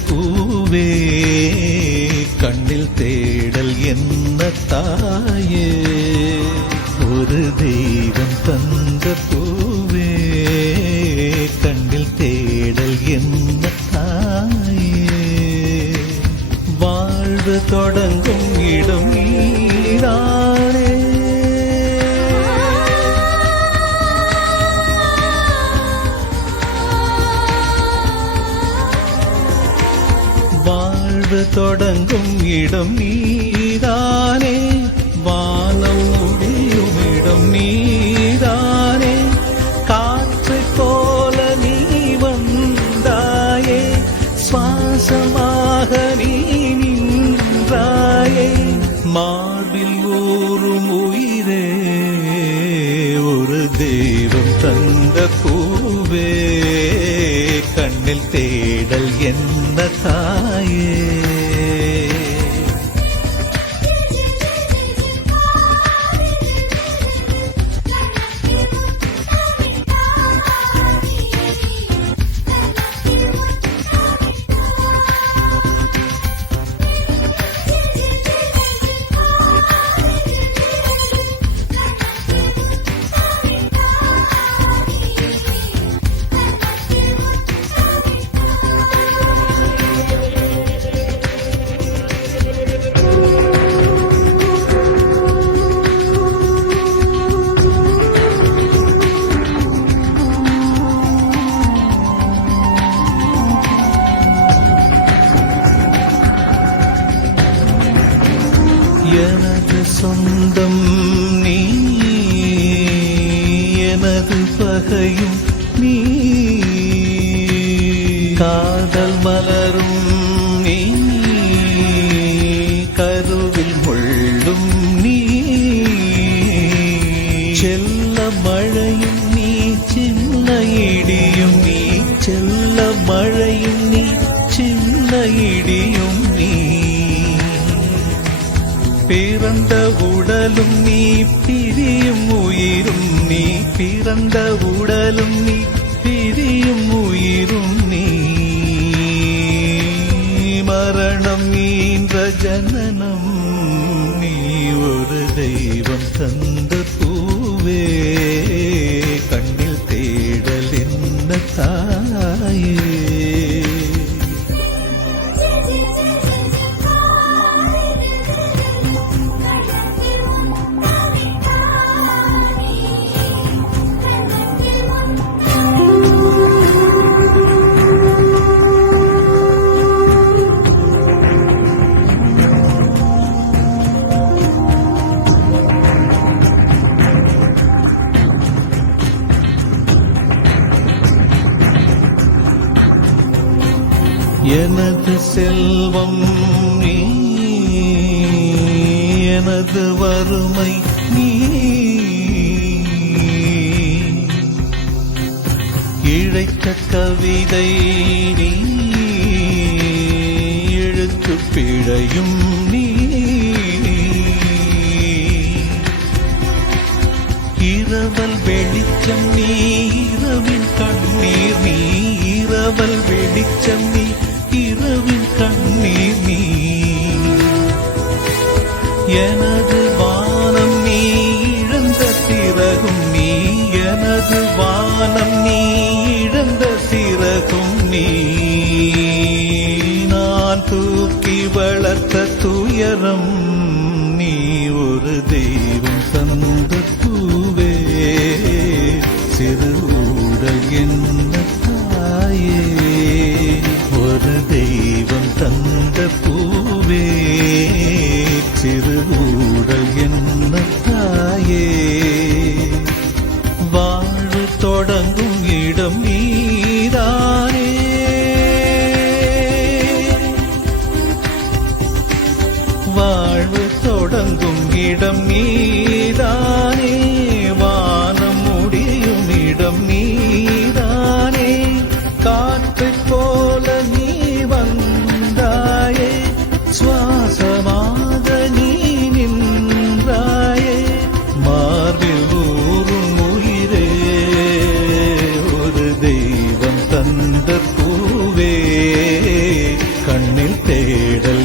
பூவே கண்ணில் தேடல் என்ன தாயே ஒரு தெய்வம் தந்த பூவே கண்ணில் தேடல் என்ன தாயே வாழ்வு தொடங்கும் இடம் நீதானே வாழ்வு தொடங்கும் இடம் நீதானே வானம் முடியும் இடம் நீதானே காற்றைப் போல நீ வந்தாயே சுவாசமாக நீ நின்றாயே மார்பில் ஊறும் உயிரே ஒரு தெய்வம் தந்த பூவே கண்ணில் தேடல் என்ன தாயே எனது சொந்தம் நீ எனது பகையும் நீ காதல் மலரும் நீ கருவில் முள்ளும் நீ செல்ல மழையும் நீ சின்ன இடியும் நீ செல்ல மழையும் நீ சின்ன இடியும் நீ பிறந்த உடலும் நீ பிரியும் உயிரும் நீ பிறந்த உடலும் நீ பிரியும் உயிரும் நீ மரணம் ஈன்ற ஜனனம் நீ ஒரு தெய்வம் தந்த பூவே கண்ணில் தேடல் என்ன தாயே எனது செல்வம் நீ எனது வறுமை நீ இழைத்த கவிதை நீ எழுத்து பிழையும் நீ இரவல் வெளிச்சம் நீ இரவின் கண்ணீர் நீ இரவல் வெளிச்சம் நீ இரவின் கண்ணீர் நீ எனது வானம் நீ இழந்த சிறகும் நீ எனது வானம் நீ இழந்த சிறகும் நீ நான் தூக்கி வளர்த்த துயரம் நீ ஒரு தெய்வம் தந்த பூவே சிறு ஊடல் என்ன தாயே ஒரு தெய்வம் தந்த பூவே சிறு ஊடல் என்ன தாயே வாழ்வு தொடங்கும் இடம் நீதானே வாழ்வு தொடங்கும் இடம் நீதானே வானம் முடியும் இடம் நீதானே காற்றைப் போல நீ வந்தாயே சுவாசமாக நீ நின்றாயே மார்பில் ஊறும் உயிரே ஒரு தெய்வம் தந்த பூவே தேடல்